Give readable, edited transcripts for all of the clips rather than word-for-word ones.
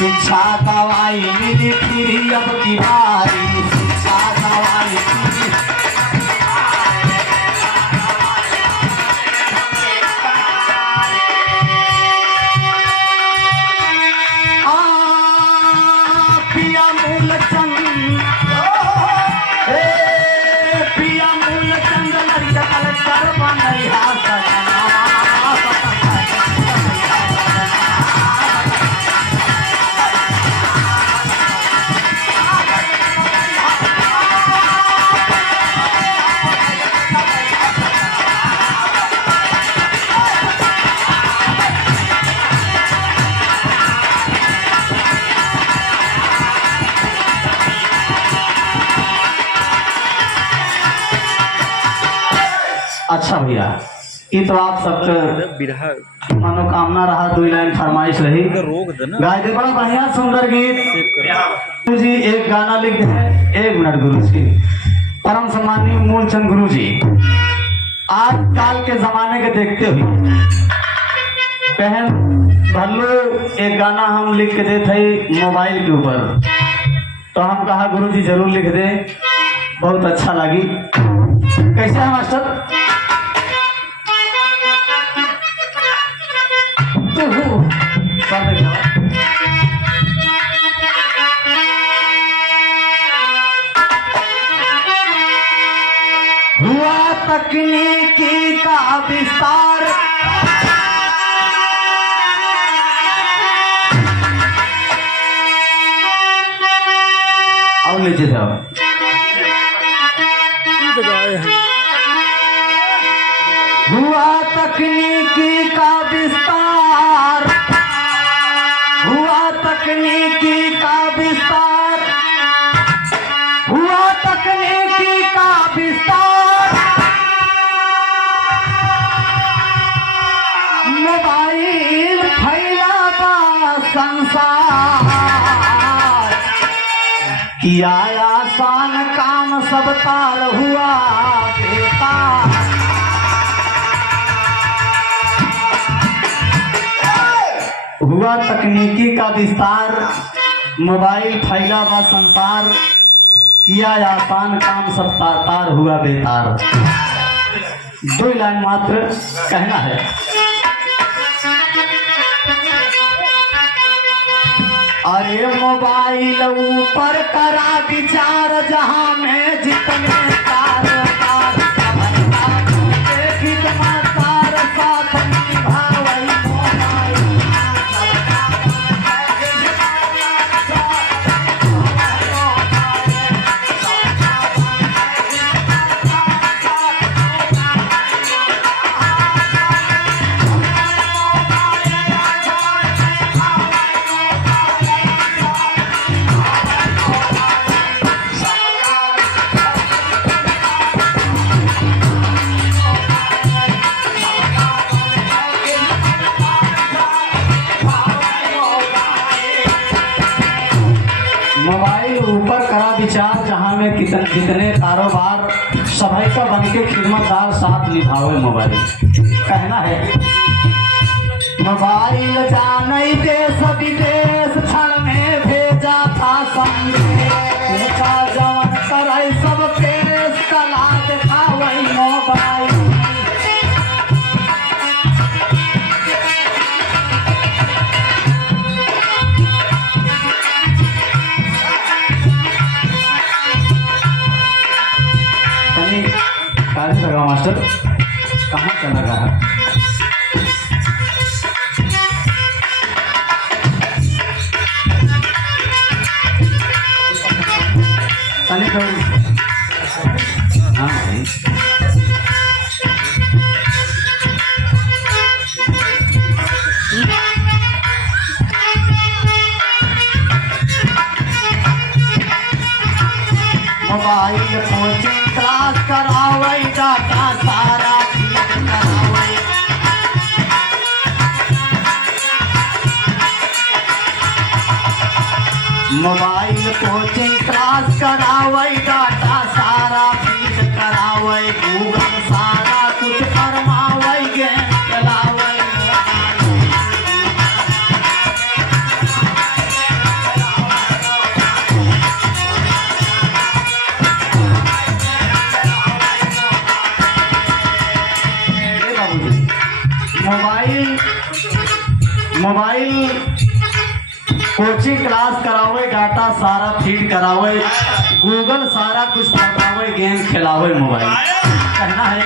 शिक्षा दवाई मिली फिर अब की बारी, शिक्षा दवाई मिली। पिया मूलचंद लड़का कलेक्टर बनैया सजना। अच्छा भैया, ये तो आप सबके मनोकामना रहा, 2 लाइन फरमाइश रही। गाय दे बड़ा बढ़िया सुंदर गीत। गुरु जी एक गाना लिख दे। 1 मिनट गुरु जी। परम सम्मानीय मूलचंद गुरु जी, आज काल के जमाने के देखते हुए बहन भल्लू एक गाना हम लिख के देते मोबाइल के ऊपर, तो हम कहा गुरु जी जरूर लिख दे, बहुत अच्छा लगी। कैसे है मास्टर? हुआ तकनीकी का विस्तार, और लीजिए साहब। हुआ तकनीकी का विस्तार, हुआ तकनीकी का विस्तार, हुआ तकनीकी का विस्तार। मोबाइल फैलावा संसार, किया आसान काम सब तार हुआ बेकार। हुआ तकनीकी का विस्तार, मोबाइल फैला व संसार, किया आसान काम सब तार हुआ बेकार। 2 लाइन मात्र कहना है। अरे मोबाइल ऊपर करा विचार, जहां में जितने तार तार कितना तार साथ निभावई मोबाइल। मोबाइल ऊपर करा विचार, जहां में कितने कारोबार, सभी का बन के खिदमतदार साथ निभावे मोबाइल। कहना है मोबाइल जाने देश विदेश क्षण में भेजा था संदेश, जवन करे सब पेश कला दिखावे मोबाइल। लगा मास्टर, कहाँ चला गया? हाँ भाई, मोबाइल कोचिंग क्लास करावे, डाटा सारा ठीक करावे। मोबाइल कोचिंग क्लास करावे, डाटा सारा ठीक करावे। गूगल सारा कुछ फरमावे, गेम चलावे। मोबाइल कोचिंग क्लास करावे, डाटा सारा फीड करावे, गूगल सारा कुछ बतावे, गेम खिलावे। मोबाइल कहना है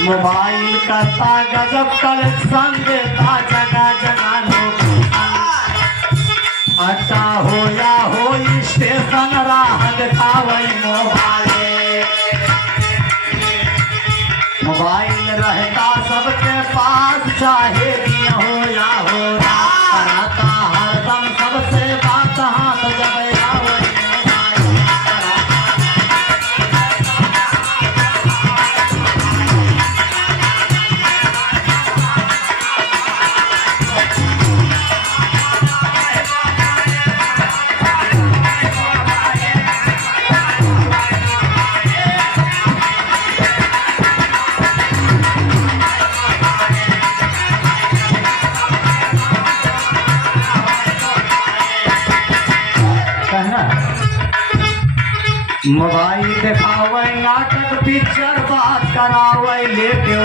मोबाइल करता गजब कलेक्शन, देता जगह जगह लोग। अड्डा हो या हो स्टेशन, राह दिखावे मोबाइल रहता सबके पास, चाहे दिन हो या हो रात, कराता हरदम सबसे बात, हाथ जब आवे मोबाइल दिखावे, नाटक पिक्चर बात करावे, लेके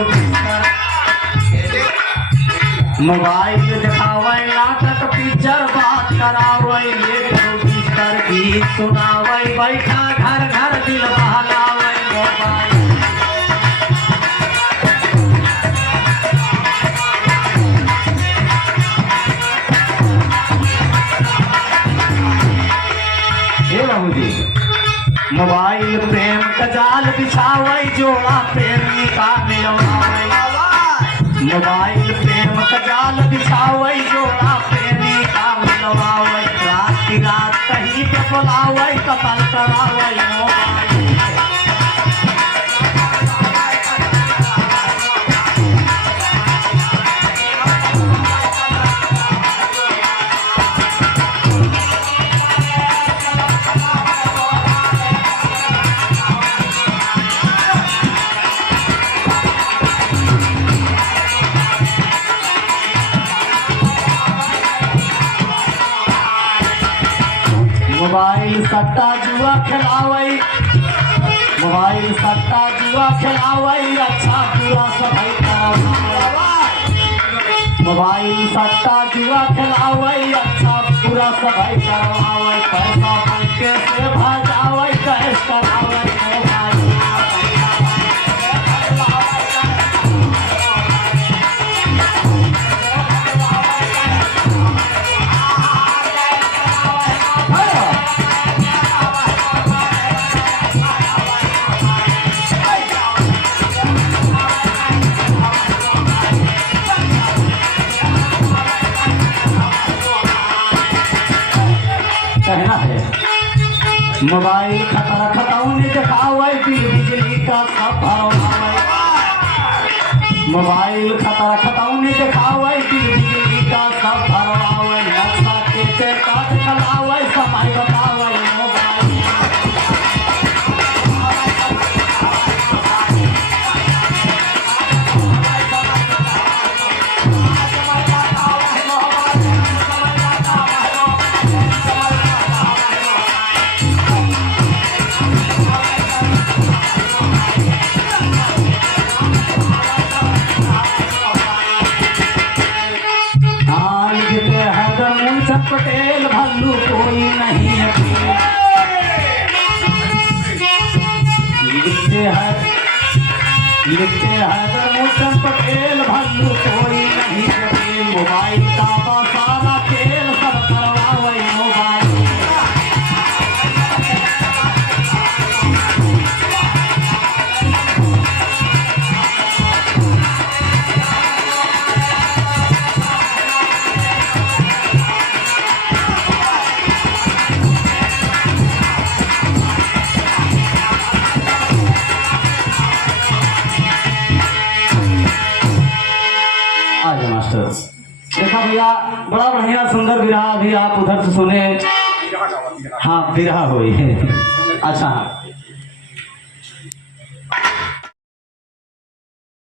मोबाइल दिखावे, नाटक पिक्चर बात करावे, लेके बिस्तर गीत सुनावे, बैठा घर घर दिल बहलावे मोबाइल। हे बाबू जी, मोबाइल प्रेम का जाल बिछावे, जोड़ा प्रेमी का मिलवावे। मोबाइल प्रेम का जाल बिछावे, जोड़ा प्रेमी का मिलवावे। रात की रात कहीं पे बुलावे, कतल करावे मोबाइल। मोबाइल सट्टा जुआ खिलावे, मोबाइल सट्टा जुआ खिलावे, अच्छा बुरा सफाई करावे। मोबाइल सट्टा जुआ खिलावे, अच्छा बुरा सफाई करवावे। पैसा बैंक से भजावे, कैश करावे मोबाइल। कहना है मोबाइल खतरा खतौनी दिखावे, बिल बिजली का सब भरवावे। मोबाइल खतरा खतौनी दिखावे, बिल बिजली का सब भरवावे। नक्शा के काट खलावे, समय बतावे मोबाइल। पटेल भल्लू कोई नहीं है, लिखते हैं मोचन पटेल भल्लू कोई नहीं है। मोबाइल का सारा खेल सब करवावे मोबाइल। देखा भैया, बड़ा बढ़िया सुंदर विरहा अभी आप उधर से सुने। हाँ, विरहा हुई। अच्छा।